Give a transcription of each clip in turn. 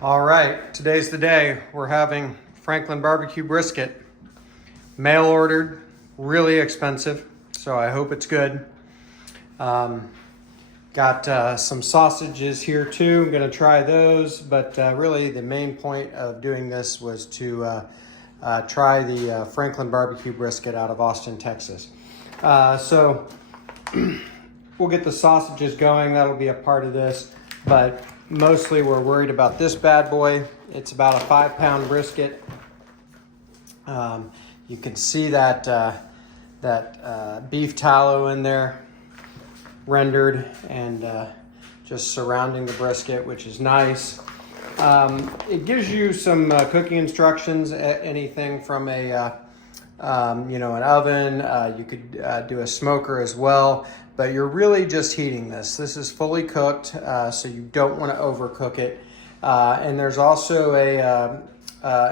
All right, today's the day. We're having Franklin BBQ Brisket. Mail ordered, really expensive, so I hope it's good. Got some sausages here too. I'm gonna try those, but really the main point of doing this was to try the Franklin BBQ Brisket out of Austin, Texas. So we'll get the sausages going. That'll be a part of this, but mostly we're worried about this bad boy. It's about a 5-pound brisket. You can see that beef tallow in there, rendered and just surrounding the brisket, which is nice. It gives you some cooking instructions, anything from an oven. You could do a smoker as well, but you're really just heating this. This is fully cooked, so you don't want to overcook it. And there's also a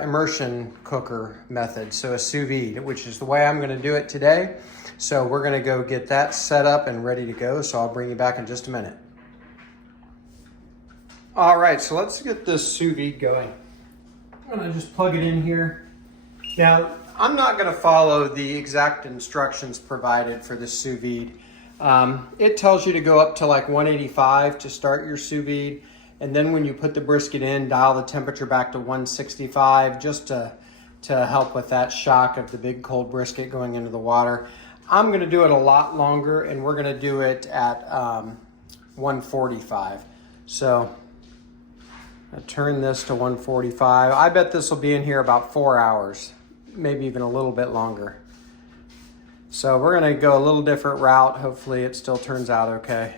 immersion cooker method, so a sous vide, which is the way I'm going to do it today. So we're going to go get that set up and ready to go. So I'll bring you back in just a minute. All right, so let's get this sous vide going. I'm going to just plug it in here. Now, I'm not going to follow the exact instructions provided for the sous vide. It tells you to go up to like 185 to start your sous vide. And then when you put the brisket in, dial the temperature back to 165 just to help with that shock of the big cold brisket going into the water. I'm going to do it a lot longer, and we're going to do it at 145. So I turn this to 145. I bet this will be in here about 4 hours, maybe even a little bit longer. So we're going to go a little different route. Hopefully it still turns out okay.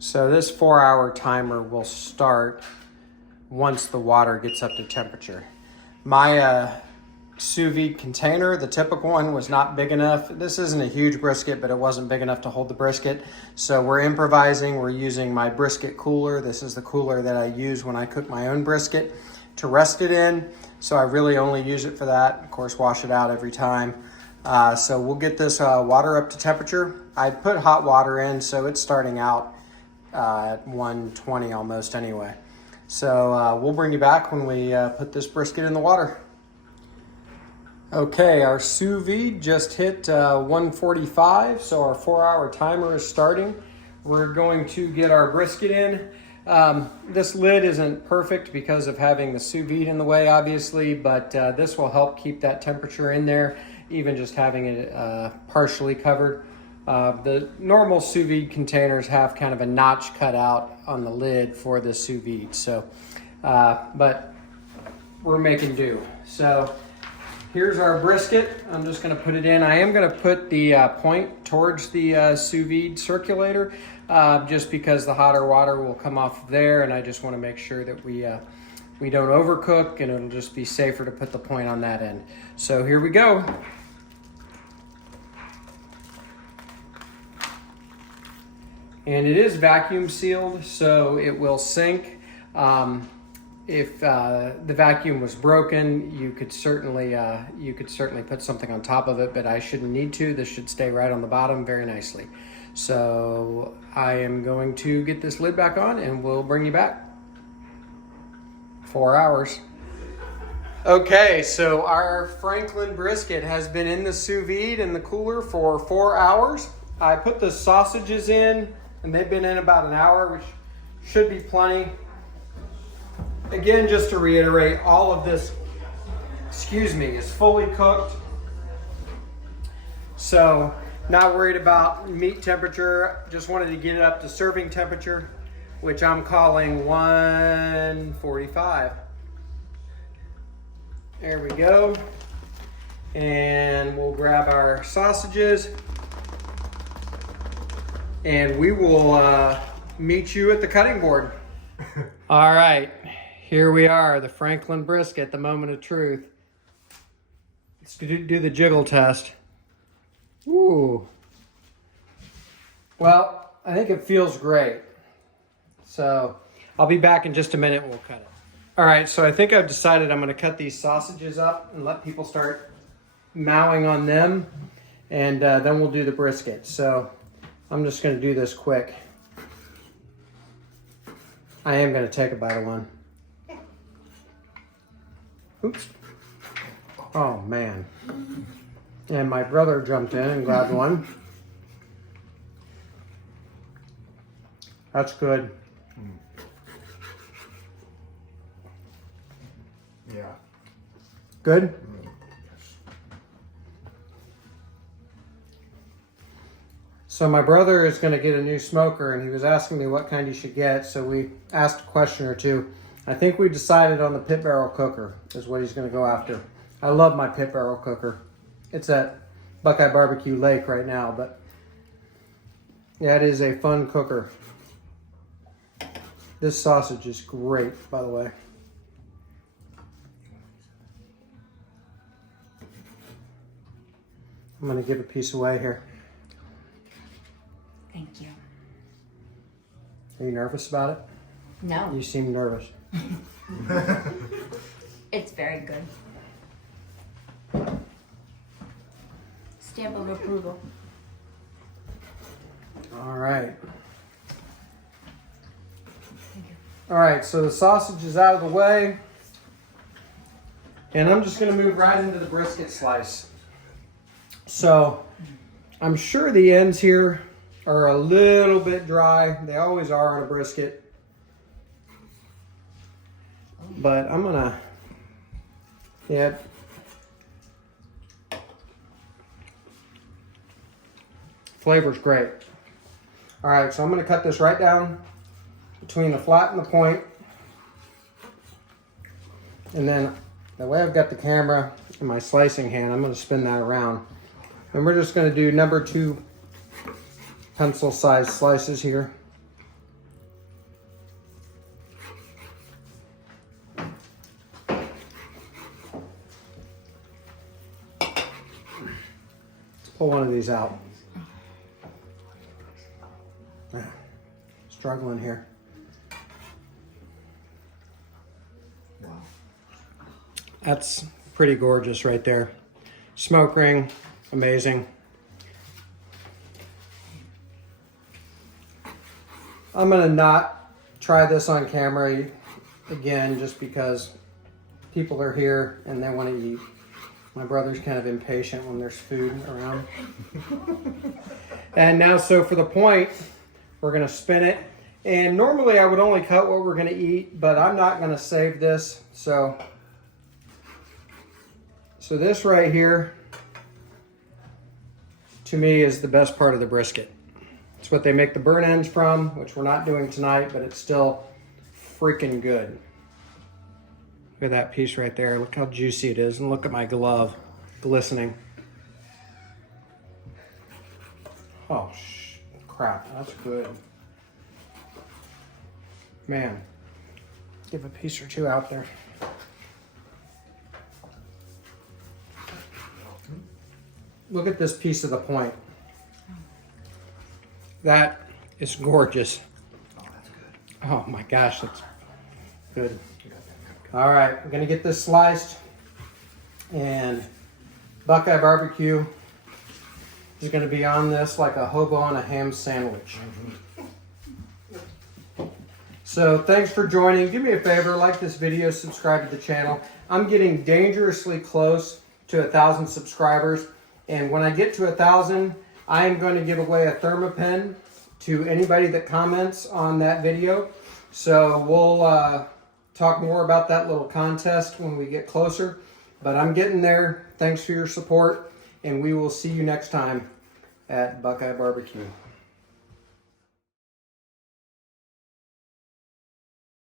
So this 4-hour timer will start once the water gets up to temperature. My sous vide container, the typical one, was not big enough. This isn't a huge brisket, but it wasn't big enough to hold the brisket. So we're improvising. We're using my brisket cooler. This is the cooler that I use when I cook my own brisket to rest it in. So I really only use it for that. Of course, wash it out every time. So we'll get this water up to temperature. I put hot water in, so it's starting out at 120 almost anyway. So we'll bring you back when we put this brisket in the water. Okay, our sous vide just hit 145, so our 4-hour timer is starting. We're going to get our brisket in. This lid isn't perfect because of having the sous vide in the way, obviously, but this will help keep that temperature in there, even just having it partially covered. The normal sous vide containers have kind of a notch cut out on the lid for the sous vide. So, but we're making do. So here's our brisket. I'm just going to put it in. I am going to put the point towards the sous vide circulator, just because the hotter water will come off there, and I just want to make sure that we don't overcook, and it'll just be safer to put the point on that end. So here we go. And it is vacuum sealed, so it will sink. If the vacuum was broken, you could certainly put something on top of it, but I shouldn't need to. This should stay right on the bottom very nicely. So I am going to get this lid back on, and we'll bring you back. 4 hours. Okay, so our Franklin brisket has been in the sous vide in the cooler for 4 hours. I put the sausages in, and they've been in about an hour, which should be plenty. Again, just to reiterate, all of this, is fully cooked. So, not worried about meat temperature. Just wanted to get it up to serving temperature, which I'm calling 145. There we go. And we'll grab our sausages, and we will meet you at the cutting board. All right, here we are, the Franklin brisket, the moment of truth. Let's do the jiggle test. Ooh. Well, I think it feels great. So I'll be back in just a minute and we'll cut it. All right, so I think I've decided I'm gonna cut these sausages up and let people start mowing on them, and then we'll do the brisket. So I'm just going to do this quick. I am going to take a bite of one. Oops. Oh, man. And my brother jumped in and grabbed one. That's good. Yeah. Good? So my brother is going to get a new smoker, and he was asking me what kind he should get, so we asked a question or two. I think we decided on the pit barrel cooker is what he's going to go after. I love my pit barrel cooker. It's at BuQeye BBQ Lake right now, but yeah, it is a fun cooker. This sausage is great, by the way. I'm going to give a piece away here. Thank you. Are you nervous about it? No. You seem nervous. It's very good. Stamp of approval. All right. Thank you. All right, so the sausage is out of the way. And I'm just going to move right into the brisket slice. So I'm sure the ends here are a little bit dry. They always are on a brisket. But I'm going to, yeah. Flavor's great. All right, so I'm going to cut this right down between the flat and the point. And then the way I've got the camera in my slicing hand, I'm going to spin that around. And we're just going to do number 2 pencil-sized slices here. Let's pull one of these out. Struggling here. Wow. That's pretty gorgeous right there. Smoke ring, amazing. I'm gonna not try this on camera again just because people are here and they want to eat. My brother's kind of impatient when there's food around. And now, so for the point, we're gonna spin it. And normally I would only cut what we're gonna eat, but I'm not gonna save this. So this right here, to me, is the best part of the brisket. It's what they make the burn ends from, which we're not doing tonight, but it's still freaking good. Look at that piece right there. Look how juicy it is. And look at my glove, glistening. Oh, crap, that's good. Man, give a piece or two out there. Look at this piece of the point. That is gorgeous. Oh, that's good. Oh my gosh, that's good. All right, we're gonna get this sliced, and BuQeye BBQ is gonna be on this like a hobo on a ham sandwich. So thanks for joining. Do me a favor, like this video, subscribe to the channel. I'm getting dangerously close to 1,000 subscribers. And when I get to 1,000, I am going to give away a ThermaPen to anybody that comments on that video. So we'll talk more about that little contest when we get closer. But I'm getting there. Thanks for your support. And we will see you next time at BuQeye BBQ.